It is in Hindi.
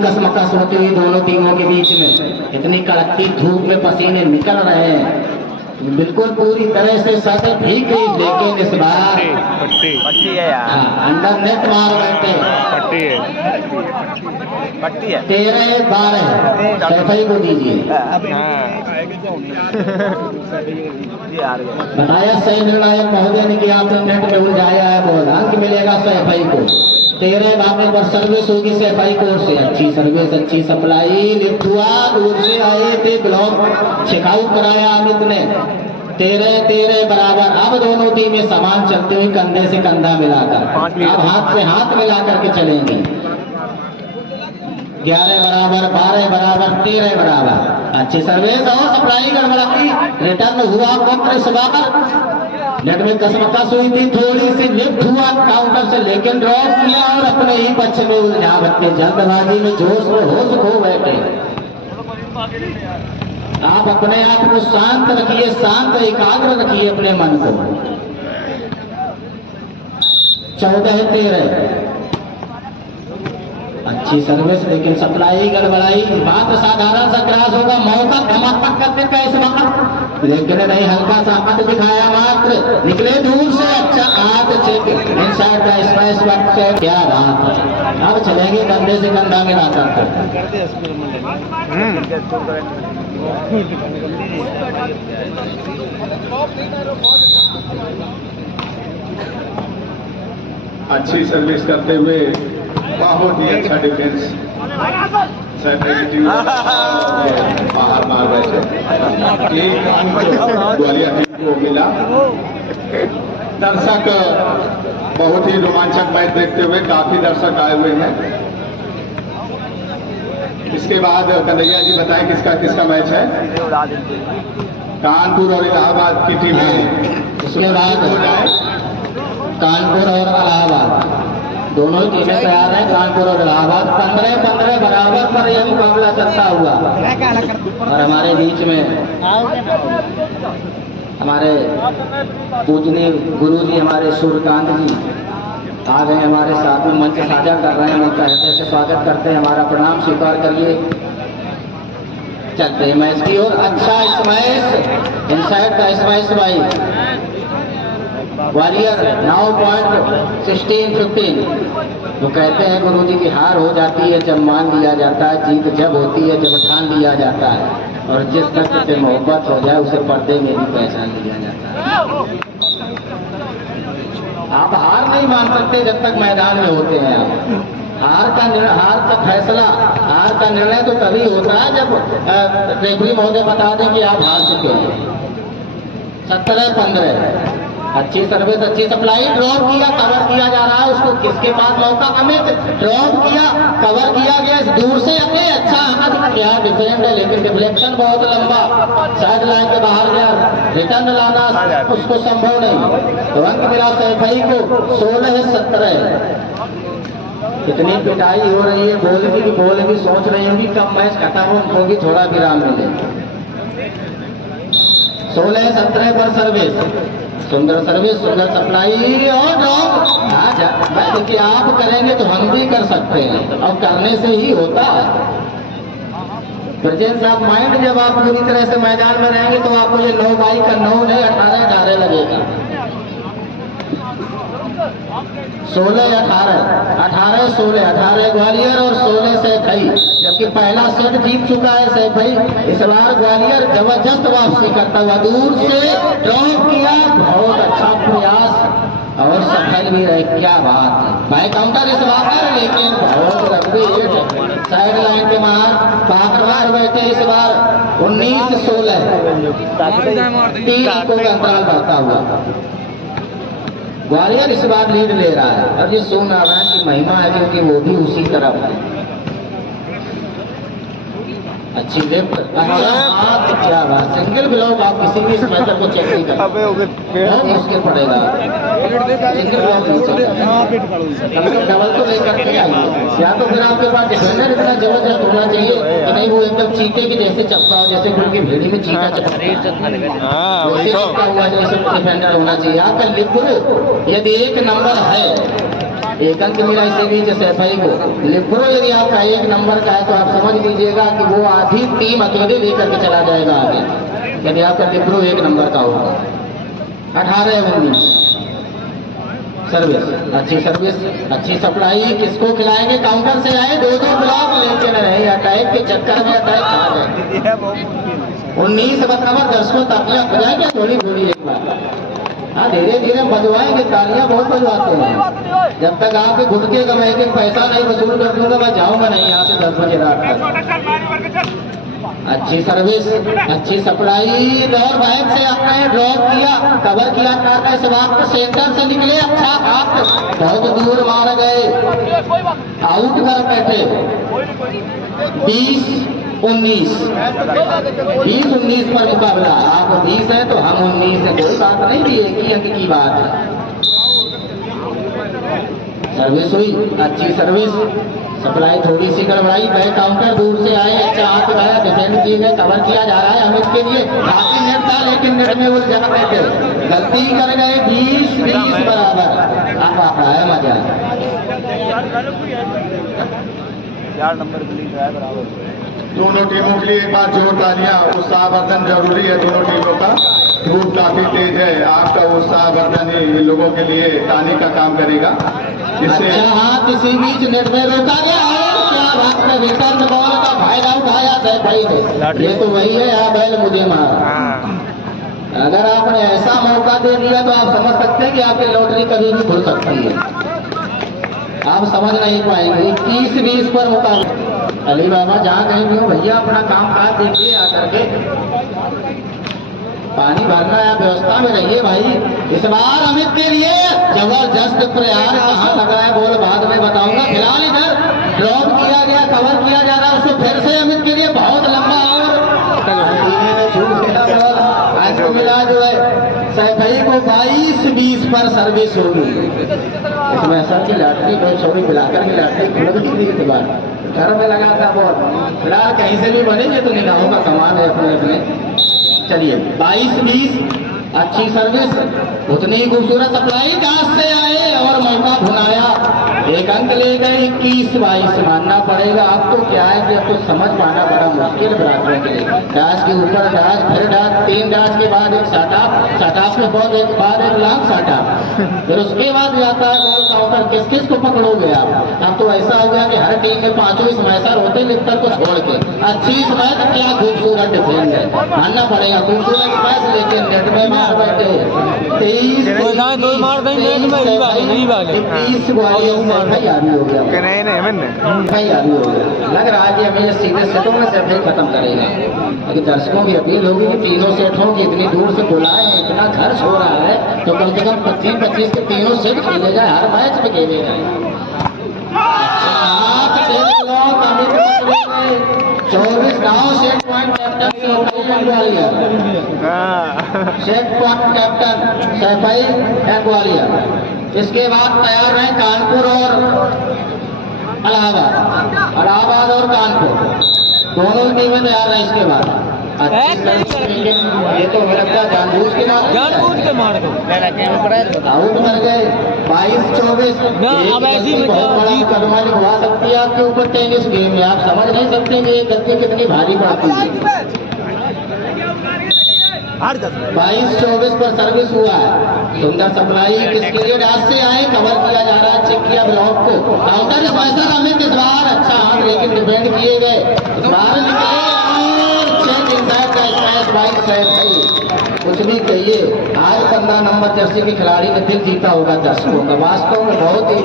कसमकस होती हुई दोनों टीमों के बीच में इतनी कड़कती धूप में पसीने निकल रहे हैं, बिल्कुल पूरी तरह से सतह भीग गई, लेकिन इस बार पट्टी है यार, अंडर नेट मार बैठे, पट्टी है 13-12 सैफई को दीजिए। बताया सही निर्णायक महोदय ने कि आपने नेट में उलझाया है बॉल, अंक मिलेगा सैफई को। 13 पर सर्विस होगी सैफई कोर से, अच्छी सर्विस, अच्छी सप्लाई, लिथुआ दूर से आए थे, ब्लॉक चेकआउट कराया अमित ने। 13-13 बराबर। अब दोनों टीमें समान चलते हुए कंधे से कंधा मिलाकर, अब हाथ से हाथ मिला करके चलेंगी। 11 बराबर, 12 बराबर, 13 बराबर। अच्छी सर्विस और सप्लाई गड़बड़ाई, रिटर्न हुआ वक्त इस बार नेट में कसमकस हुई थी, थोड़ी सी लिफ्ट हुआ काउंटर से, लेकिन ड्रॉप किया और अपने ही पक्ष में उलझा बैठे, जल्दबाजी में जोश में होश खो बैठे। आप अपने आप को शांत रखिए, शांत एकाग्र रखिए अपने मन को। 14-13 अच्छी सर्विस, लेकिन सप्लाई गड़बड़ाई, मात्र साधारण सा क्रॉस होगा, मौका धमाका करने का इस बार, लेकिन नहीं, हल्का सा हाथ दिखाया मात्र, निकले दूर से, अच्छा हाथ चेक इनसाइड का स्मैश बैक से, क्या बात। अब चलेंगे कंधे से कंधा मिलाकर। अच्छी सर्विस करते हुए बहुत ही अच्छा डिफेंस बाहर मार बैठे, एक अंक ग्वालियर टीम को मिला। दर्शक बहुत ही रोमांचक मैच देखते हुए काफी दर्शक आए हुए हैं। इसके बाद कन्हैया जी बताएं किसका किसका मैच है। कानपुर और इलाहाबाद की टीम है। इसके बाद कानपुर और इलाहाबाद दोनों टीमें तैयार हैं। कानपुर और इलाहाबाद 15-15 बराबर पर यह मुकाबला चलता हुआ, और हमारे बीच में हमारे पूजनीय गुरु जी, हमारे सूर्यकांत जी आ गए, हमारे साथ में मंच साझा कर रहे हैं। उनका हृदय से स्वागत करते हैं, हमारा प्रणाम स्वीकार करिए। चलते हैं मैच की ओर। अच्छा स्मैश, इनसाइड का स्मैश भाई ग्वालियर 9.16-15। वो कहते हैं गुरु जी की हार हो जाती है जब मान लिया जाता है, जीत जब होती है जब ठान लिया जाता है, और जिस तक से मोहब्बत हो जाए उसे पर्दे में भी पहचान लिया जाता है। आप हार नहीं मान सकते जब तक मैदान में होते हैं। आप हार का फैसला, हार का निर्णय तो तभी होता है जब रेफरी महोदय बता दें कि आप हार चुके हैं। 17-15 अच्छी सर्विस, अच्छी सप्लाई, ड्रॉप किया, कवर किया जा रहा है, उसको किसके पास मौका, अमित ड्रॉप किया, कवर किया गया दूर से, अपने अच्छा हाथ क्या डिफेंड है, लेकिन डिफ्लेक्शन बहुत लंबा, साइड लाइन के बाहर गया, रिटर्न लाना उसको संभव नहीं। तो अंक मिला सैफई को 16-17। कितनी पिटाई हो रही है, बोल भी सोच रही होंगी कब मैच खत्म होगी, थोड़ा विराम मिले। 16-17 पर सर्विस, सुंदर सर्विस, सुंदर सप्लाई और ड्रॉप। देखिए आप करेंगे तो हम भी कर सकते हैं, और करने से ही होता है। प्रेजेंस ऑफ माइंड, जब आप पूरी तरह से मैदान में रहेंगे तो आपको ये 9 बाई का 9 नहीं 18-18 लगेगा। 16-18, 18-16, 18 ग्वालियर और 16 सैफई, जबकि पहला सेट जीत चुका है सैफई। इस बार ग्वालियर जबरदस्त वापसी करता हुआ दूर से ड्रॉप किया, बहुत अच्छा प्रयास और सफल भी रहे, क्या बात है। बैक काउंटर इस बार, लेकिन बहुत लंबी हिट, साइड लाइन के बाहर बाहर बैठे। इस बार 19-16 3 को अंतराल बढ़ता हुआ ग्वालियर इस बार लीड ले रहा है, और ये सोमनारायण की महिमा है क्योंकि वो भी उसी तरफ है। अच्छी लेफ्ट, क्या बात, सिंगल ब्लॉक आप किसी भी स्मैशर को चेक नहीं करते, बहुत मुश्किल पड़ेगा। सिंगल ब्लॉक नहीं चलता, डबल तो लेकर के आइए, या तो फिर आपके पास डिफेंडर इतना जबरदस्त होना चाहिए कि नहीं वो एकदम चीते की जैसे चपका हो, जैसे उनकी भेड़ी में चीता चपका हुआ जैसे डिफेंडर होना चाहिए। आपका लिखो यदि 1 नंबर है एक अंक मिला इसी बीच सैफई को। लिब्रो यदि आपका 1 नंबर का है तो आप समझ लीजिएगा कि वो आधी टीम अकेले लेकर के चला जाएगा आगे, यदि आपका लिब्रो 1 नंबर का होगा। 18-19 सर्विस, अच्छी सर्विस, अच्छी सप्लाई। किसको खिलाएंगे? काउंटर से आए 2-2 ब्लॉक, लेकिन नहीं अटैक के चक्कर में अटैक खा गए। 19 बराबर दर्शकों तालियां बजाएंगे थोड़ी थोड़ी एक बार। हाँ, धीरे धीरे बजवाएंगे, तालियां बहुत बजवाते हैं। जब तक आपके घुटके का मैं एक पैसा नहीं वसूल कर दूंगा मैं जाऊंगा नहीं यहाँ से 10 बजे रात तक। अच्छी सर्विस, अच्छी सप्लाई, और बैक से आपने ड्रॉप किया, कवर किया करना, इस बात को सेंटर से निकले, अच्छा हाथ बहुत दूर मार गए, आउट कर बैठे। 20-19 पर मुकाबला। आप 20 है तो हम 19 है, कोई बात नहीं थी, एक ही अंक की बात है। सर्विस हुई, अच्छी सर्विस, सप्लाई थोड़ी सी गड़बड़ाई, बैक काउंटर दूर से आए, अच्छा हाथ लगाया, डिफेंड किए गए, कवर किया जा रहा है अमित के लिए। काफी नेट था लेकिन नेट में उलझा बैठे, गलती कर गए। 20-20 बराबर। अब आप आया मजा। 4 नंबर के लिए है बराबर। दोनों टीमों के लिए एक बार जोर तालियां। उत्साहवर्धन जरूरी है दोनों टीमों का। धूप काफी तेज है, आपका उत्साहवर्धन ही इन लोगों के लिए टानी का काम करेगा। अच्छा हाथ इसी बीच नेट में रोका गया है, क्या बात है, रिटर्न बॉल का फायदा उठाया सैफई ने। ये तो वही है, यहाँ बैल मुझे मार। अगर आपने ऐसा मौका दे दिया तो आप समझ सकते हैं कि आपकी लॉटरी कभी भी खुल सकती है। आप समझ नहीं पाएंगे। 21-20 पर मुकाबला। अली बाबा जहाँ कहीं भी हो भैया अपना काम काज देखिए आकर के, पानी भरना है, व्यवस्था में रहिए भाई। इस बार अमित के लिए जबरदस्त प्रयास, कहाँ लगा है बॉल बाद में बताऊंगा। फिलहाल इधर ड्रॉप किया गया, कवर किया जा रहा है, उसको फिर से अमित के लिए बहुत लंबा और मिला जो है सैफई को। 22-20 पर सर्विस होगी। इसमें सर की लॉटरी कोई छोड़ी मिलाकर की लॉटरी खुल गई थी। घर में लगा था बॉल, फिलहाल कहीं से भी बनेंगे तो निगाहों का कमाल है अपने अपने। चलिए 22-20, अच्छी सर्विस, उतनी ही खूबसूरत सप्लाई, दास से आए और मौका भुनाया, एक अंक ले गए। 21-22 मानना पड़ेगा। अब तो क्या है कि अब तो समझ पाना बड़ा मुश्किल बराबर के लिए। डाच के ऊपर डाच, फिर डाच, 3 डाच के बाद एक साटाप के बाद एक लॉन्ग साटाप, फिर उसके बाद जाता है बॉल काउंटर। किस किस को पकड़ोगे आप? अब तो ऐसा हो गया कि हर टीम में 5 स्मैशर होते लिफ्टर को छोड़ के। अच्छी स्मैश, क्या खूबसूरत डिफेंड है, मानना पड़ेगा। खूबसूरत स्मैश लेकिन नेट में मार बैठे। 23 भाई आदमी हो गया, भाई आदमी हो गया। लग रहा है कि हमें सीधे सेटों में से खत्म करेगा। अगर दर्शकों की अपील होगी कि तीनों सेटों की इतनी दूर से बुलाए, इतना खर्च हो रहा है तो कम से कम 25-25 के तीनों सेट खेले जाए, हर मैच में खेले जाए। 24 गाँव set point captain set point captain Saifai Gwalior. इसके बाद तैयार है कानपुर और इलाहाबाद और कानपुर, दोनों टीमें तैयार है। इसके बाद ये तो मेरा क्या जानबूझ के मार आउट कर गए। 22-24 बहुत बड़ा मुकदमा लिखवा सकती है आपके ऊपर टेनिस गेम में। आप समझ नहीं सकते कि ये गलती कितनी भारी पड़ती है। 22-24 पर सर्विस हुआ है, सुंदर सप्लाई, किसके लिए डाच से आए, कवर किया जा रहा है, चेक किया ब्लॉक को, काउंटर स्मैशर अमित इस बार अच्छा हाथ लेकिन डिफेंड किए गए, बाहर निकले और चेक इनसाइड का स्मैश बाइक सैफई। कुछ भी कहिए, आज 15 नंबर जर्सी के खिलाड़ी ने दिल जीता होगा दर्शकों का। वास्तव में बहुत ही